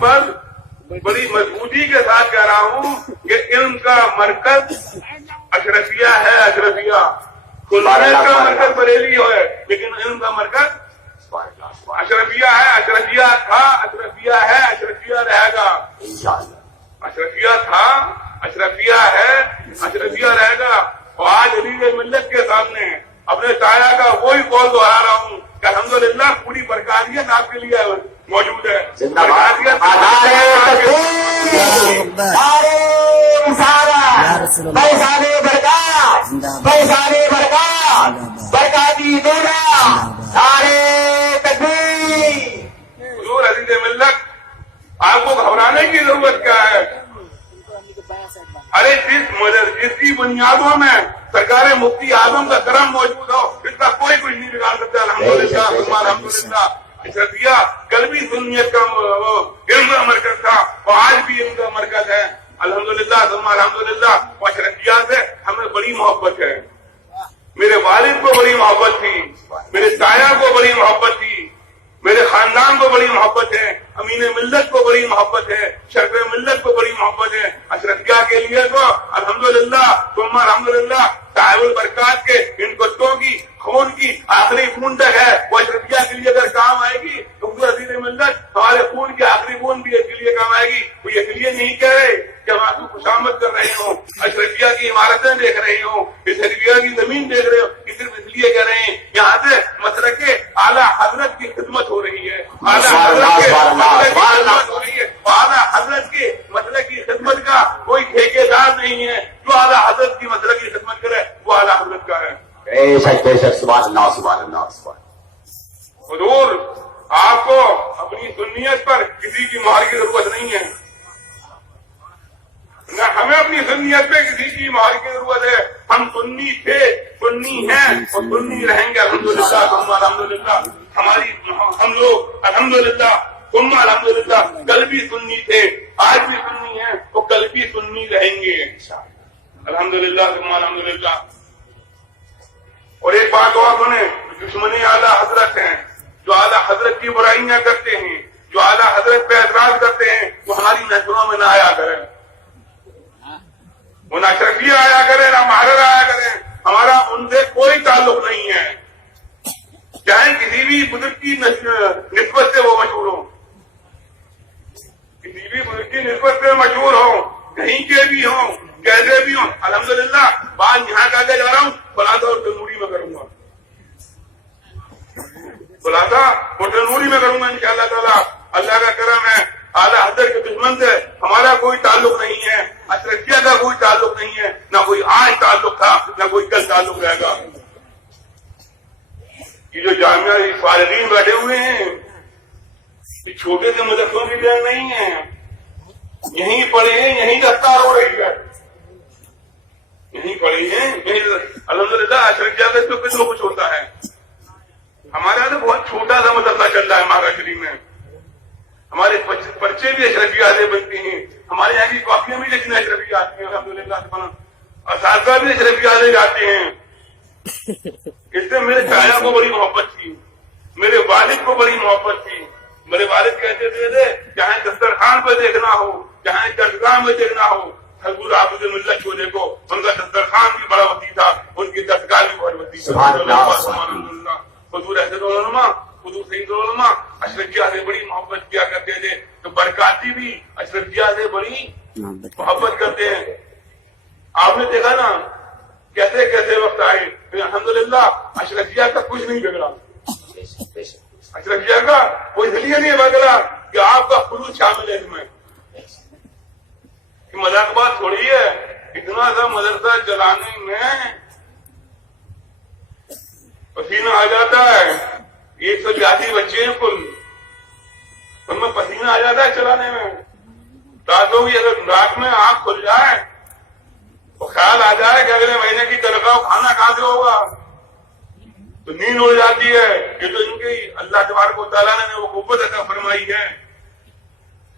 پر بڑی مضبوطی کے ساتھ کہہ رہا ہوں کہ علم کا مرکز اشرفیہ ہے. اشرفیہ سنت کا مرکز بریلی ہے لیکن علم کا مرکز اشرفیہ ہے. اشرفیہ تھا, اشرفیہ ہے, اشرفیہ رہے گا. اشرفیہ تھا, اشرفیہ ہے, اشرفیہ رہے گا. اور آج علی ملت کے سامنے اپنے سایہ کا وہی قول دہرا رہا ہوں کہ الحمدللہ پوری برکاتیت آپ کے لیے موجود ہے. حضور عزیز ملت, آپ کو گھبرانے کی ضرورت کیا ہے؟ ارے جس کی بنیادوں میں سرکار مفتی اعظم کا کرم موجود ہو اس کا کوئی کچھ نہیں بگاڑ سکتا. الحمدللہ الحمدللہ. اشرفیہ کل بھی سنیت کا علم کا مرکز تھا اور آج بھی علم کا مرکز ہے. الحمدللہ الحمدللہ. اشرفیہ سے ہمیں بڑی محبت ہے. میرے والد کو بڑی محبت تھی, میرے سایہ کو بڑی محبت تھی, میرے خاندان کو بڑی محبت ہے, امین ملت کو بڑی محبت ہے, شرف ملت کو بڑی محبت ہے. اشرفیہ کے لیے تو الحمدللہ ثم الحمدللہ صاحب البرکات کے ان کتوں کی خون کی آخری خون تک ہے. وہ اشرفیہ کے لیے اگر کام آئے گی تو عزیز ملت ہمارے خون کی آخری خون بھی اس کے لیے کام آئے گی. وہ اس لیے نہیں کہہ رہے کہ ہم آپ کو خوشامد کر رہے ہوں, اشرفیہ کی عمارتیں دیکھ رہے ہوں, اشرفیہ کی زمین دیکھ رہے ہو, صرف اس لیے کہہ رہے ہیں یہاں سے مسلک اعلیٰ حضرت کی خدمت ہو رہی ہے. اعلیٰ حضرت کی خدمت ہو رہی ہے. اعلیٰ حضرت کے مسلک کی خدمت کا کوئی ٹھیکیدار نہیں ہے. جو اعلیٰ حضرت کی مسلک کی خدمت کرے وہ اعلیٰ حضرت کا ہے. بے شک سبحان اللہ سبحان اللہ سبحان. حضور آپ کو اپنی سنیت پر کسی کی مہر کی ضرورت نہیں ہے, نہ ہمیں اپنی سنیت پہ کسی کی مہر کی ضرورت ہے. ہم سنی تھے, سنی ہیں اور سنی رہیں گے. الحمدللہ ثم الحمدللہ. ہم لوگ الحمدللہ ثم الحمدللہ کل بھی سنی تھے, آج بھی سنی ہیں اور کل بھی سنی رہیں گے. الحمدللہ ثم الحمدللہ. اور ایک بات اور سنیں, دشمن اعلیٰ حضرت ہیں, جو اعلیٰ حضرت کی برائیاں کرتے ہیں, جو اعلیٰ حضرت پہ اعتراض کرتے ہیں, وہ ہماری محفلوں میں نہ آیا کریں, وہ نہ اشرفیہ آیا کریں, نہ مہر آیا کریں. ہمارا ان سے کوئی تعلق نہیں ہے, چاہے کسی بھی بزرگ کی نسبت سے وہ مشہور ہوں, کسی بھی بزرگ کی نسبت سے مشہور ہوں, کہیں کے بھی ہوں, کیسے بھی ہوں. الحمدللہ بات یہاں کا جا رہا ہوں, خلاصہ اور تنوری میں کروں گا, خلاصہ اور تنوری میں کروں گا انشاءاللہ تعالیٰ. اللہ کا کرم ہے, اعلیٰ حضرت کے دشمن سے ہمارا کوئی تعلق نہیں ہے, اشرفیہ کا کوئی تعلق نہیں ہے, نہ کوئی آج تعلق تھا نہ کوئی کل تعلق رہے گا. یہ جو جامعہ فارغین بیٹھے ہوئے ہیں یہ چھوٹے سے مدرسوں کی جگہ نہیں ہے, یہیں پڑھے ہیں, یہیں رفتار ہو رہی ہے, یہیں پڑھے ہیں. الحمدللہ اشرفیہ کا تو کچھ کچھ ہوتا ہے. ہمارے یہاں تو بہت چھوٹا سا مدرسہ چل رہا ہے مہاراشٹر شریف میں. ہمارے پرچے بھی اشرفیہ سے بنتے ہیں, ہمارے یہاں کی کاپیاں بھی لیکن اشرفیہ آتی ہیں. الحمدللہ اساتذہ بھی اشرفیہ سے جاتے ہیں. اس سے میرے چایا کو بڑی محبت تھی, میرے والد کو بڑی محبت تھی. میرے والد کہتے تھے چاہے دسترخوان پہ دیکھنا ہو, چاہے درگاہ میں دیکھنا ہو, حضور حافظ ملت کو دیکھو, ان کا دسترخوان بھی بڑا وسیع تھا, ان کی دستگاہ بھی بہت وسیع تھی. حضور احسن العلماء, حضور سید العلماء اشرفیہ سے بڑی محبت کیا کرتے تھے. تو برکاتی بھی اشرفیہ سے بڑی محبت کرتے ہیں. آپ نے دیکھا نا کیسے کیسے وقت آئے. الحمدللہ اشرفیہ کا کچھ نہیں بگڑا, اشرفیہ کا وہ اس لیے نہیں بگڑا کہ آپ کا خلوص شامل ہے اس میں. مذاق بات تھوڑی ہے, اتنا سا مدرسہ چلانے میں پسینہ آ جاتا ہے. 182 بچے ہیں کل, ان میں پسینہ آ جاتا ہے چلانے میں. راتوں کی اگر رات میں آنکھ کھل جائے تو خیال آ جائے کہ اگلے مہینے کی تنخواہ کھانا کہاں سے ہوگا, تو نیند اڑ جاتی ہے. یہ تو ان کی اللہ تبارک و تعالیٰ نے وہ قوت عطا فرمائی ہے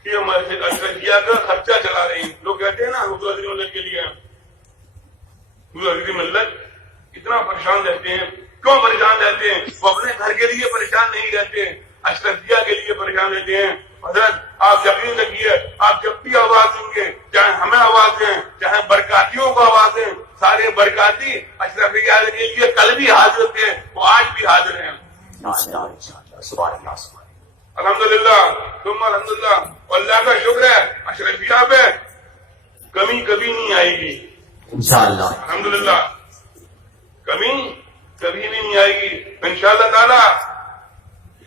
کہ ہم اشرفیہ کا خرچہ چلا رہے ہیں. لوگ کہتے ہیں نا حضور عزیز ملت کے لیے, حضور عزیز ملت اتنا پریشان رہتے ہیں. کیوں پریشان رہتے ہیں؟ وہ اپنے گھر کے لیے پریشان نہیں رہتے, اشرفیہ کے لیے پریشان رہتے ہیں. حضرت آپ یقین رکھیے آپ جب بھی آواز دیں گے، چاہے ہمیں آواز دیں چاہے برکاتیوں کو آواز دیں، سارے برکاتی اشرف یاد کے لیے کل بھی حاضر تھے، وہ آج بھی حاضر ہیں۔ سبحان اللہ سبحان الحمدللہ ثم الحمدللہ، اللہ کا شکر ہے اشرفیہ پہ کمی کبھی نہیں آئے گی انشاءاللہ الحمدللہ، کمی کبھی بھی نہیں آئے گی انشاءاللہ تعالی۔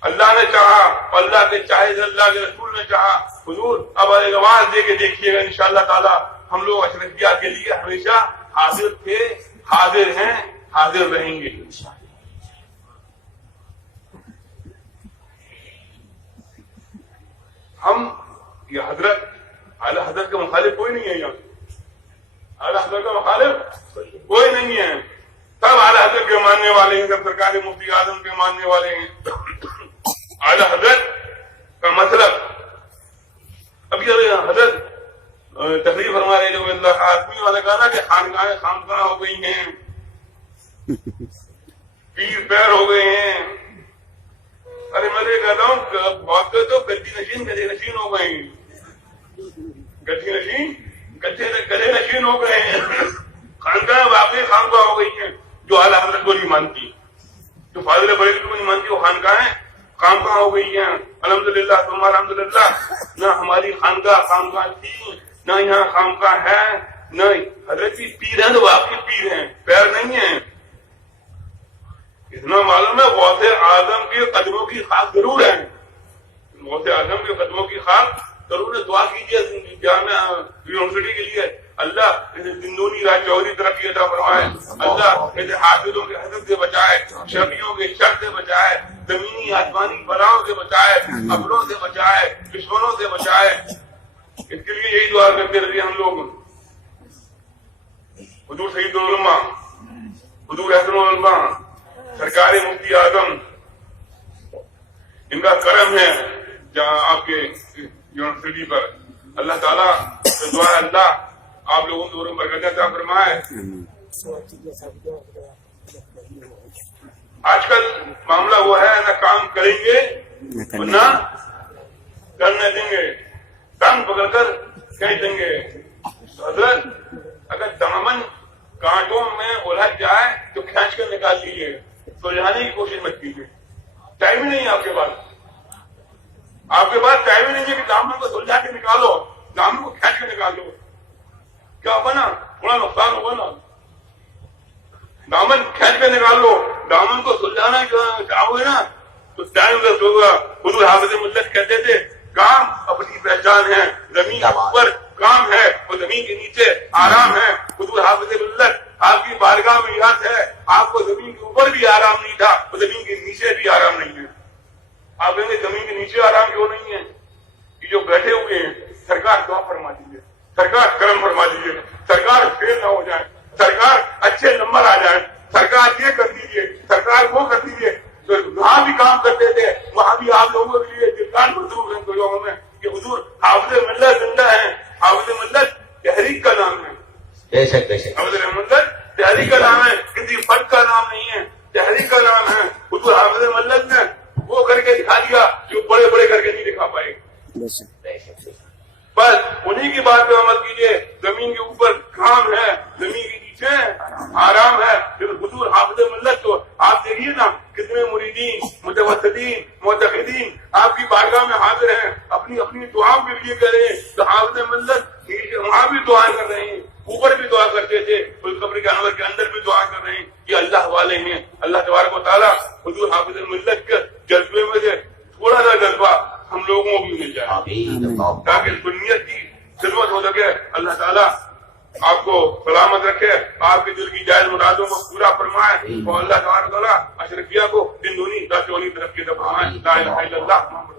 اللہ نے چاہا، اللہ کے چاہے اللہ کے رسول نے چاہا، حضور اب ایک آواز دے کے دیکھیے گا انشاءاللہ تعالی ہم لوگ اشرفیہ کے لیے ہمیشہ حاضر تھے، حاضر ہیں، حاضر رہیں گے۔ ہم یہ حضرت اعلی حضرت کا مخالف کوئی نہیں ہے، یہاں اعلی حضرت کا مخالف کوئی نہیں ہے، سب اعلی حضرت کے ماننے والے ہیں، سب سرکار مفتی اعظم کے ماننے والے ہیں۔ اعلی حضرت کا مطلب اب یہ حضرت تقریر فرما رہے جو اللہ آدمی والے کہا نا کہ خانقاہیں خامخواہ ہو گئی ہیں، پیر پیر ہو گئے ہیں۔ ارے میں یہ کہتا ہوں بہت تو گدی نشین گدے نشین ہو گئے ہیں، گدی نشین گدے نشین ہو گئے ہیں۔ خانقاہیں واقعی خانقاہ ہو گئی ہیں جو اعلی حضرت کو نہیں مانتی، جو فاضل بریلوی کو نہیں مانتی، وہ خانقاہیں خانقاہ ہو گئی ہیں۔ الحمدللہ ثم الحمدللہ، نہ ہماری خانقاہ تھی، نہ یہاں خانقاہ ہے، نہ حضرت بھی پیر ہیں تو واقعی پیر ہیں، پیر نہیں ہیں۔ اتنا معلوم ہے غوث اعظم کے قدموں کی خاک ضرور ہے، غوث اعظم کے قدموں کی خاک ضرور ہے۔ دعا کیجیے جامعہ یونیورسٹی کے لیے، اللہ زندونی راج چوہری ترقی عطا فرمائے، اللہ ایسے حافظوں کے حضرت سے بچائے، شرعیوں کے شر سے بچائے، زمینی آسمانی بلاؤں سے بچائے، قبروں سے بچائے، دشمنوں سے بچائے۔ اس کے لیے یہی دعا کرتے رہیے ہم لوگ۔ حضور سید العلماء، حضور حسن العلماء، سرکار مفتی اعظم، ان کا کرم ہے جہاں آپ کے یونیورسٹی پر۔ اللہ تعالیٰ سے دعا ہے اللہ آپ لوگوں کو برکت عطا فرمائے۔ آج کل معاملہ وہ ہے نہ کام کریں گے نہ کرنے دیں گے، ٹانگ پکڑ کر کہہ دیں گے۔ حضرت اگر دامن کانٹوں میں الجھ جائے تو کھینچ کر نکال لیجیے، سلجھانے کی کوشش مت کیجیے۔ ٹائم ہی نہیں ہے آپ کے پاس، آپ کے پاس ٹائم ہی نہیں ہے کہ دامن کو سلجھا کے نکالو، دامن کو کھینچ کے نکالو۔ کیا ہوگا نا، تھوڑا نقصان ہوگا نا۔ دامن کھینچ کے نکال لو، دامن کو سلجھانا چاہو گے نا تو ٹائم ویسٹ ہوگا۔ حضور حافظ ملت کہتے تھے کام اپنی پہچان ہے، زمین کے اوپر کام ہے اور زمین کے نیچے آرام ہے۔ حضور حافظ ملت آپ کی بارگاہ میں یاد ہے آپ کو زمین کے اوپر بھی آرام نہیں تھا اور زمین کے نیچے بھی آرام نہیں ہے۔ آپ کہیں گے زمین کے نیچے آرام کیوں نہیں ہے؟ کہ جو بیٹھے ہوئے ہیں سرکار دعا فرما دیجیے، سرکار کرم فرما دیجیے، سرکار فیل نہ ہو جائے، سرکار اچھے نمبر آ جائیں، سرکار یہ کر دیجیے، سرکار وہ کر دیجیے۔ تو وہاں بھی کام کرتے تھے، وہاں بھی آپ لوگوں کے لیے جلدان مضروب ہیں کچھ لوگوں میں کہ حضور حافظ ملت زندہ ہیں۔ حافظ ملت تحریک کا نام ہے، بے شک بے شک، حافظ ملت تحریک کا نام ہے، کسی فرد کا نام نہیں ہے، تحریک کا نام ہے۔ حضور حافظ ملت نے وہ کر کے دکھا دیا جو بڑے بڑے کر کے نہیں دکھا پائے۔ بس انہی کی بات پہ عمل کیجیے۔ زمین کے اوپر کام ہے، زمین کے نیچے آرام ہے۔ پھر حضور حافظ ملت کو آپ دیکھیے نا کتنے مریدین، متوسطین، معتقدین آپ کی بارگاہ میں حاضر ہیں، اپنی اپنی دعاؤں کے لیے کہہ رہے ہیں۔ تو حافظ ملت وہاں بھی دعائیں کر رہے ہیں، اوپر بھی دعا کرتے تھے، قبر کے انور کے اندر بھی دعا کر رہے ہیں۔ یہ اللہ والے ہیں۔ اللہ تبارک و تعالیٰ حضور حافظ ملت کے جذبے میں سے تھوڑا سا جذبہ ہم لوگوں کو بھی مل جائے تاکہ سنیت کی خدمت ہو سکے۔ اللہ تعالیٰ آپ کو سلامت رکھے، آپ کے دل کی جائز مرادوں کو پورا فرمائے اور اللہ تبارک و تعالیٰ اشرفیہ کو دن دونی رات چولی ترقی عطا فرمائے۔ لا الہ الا اللہ محمد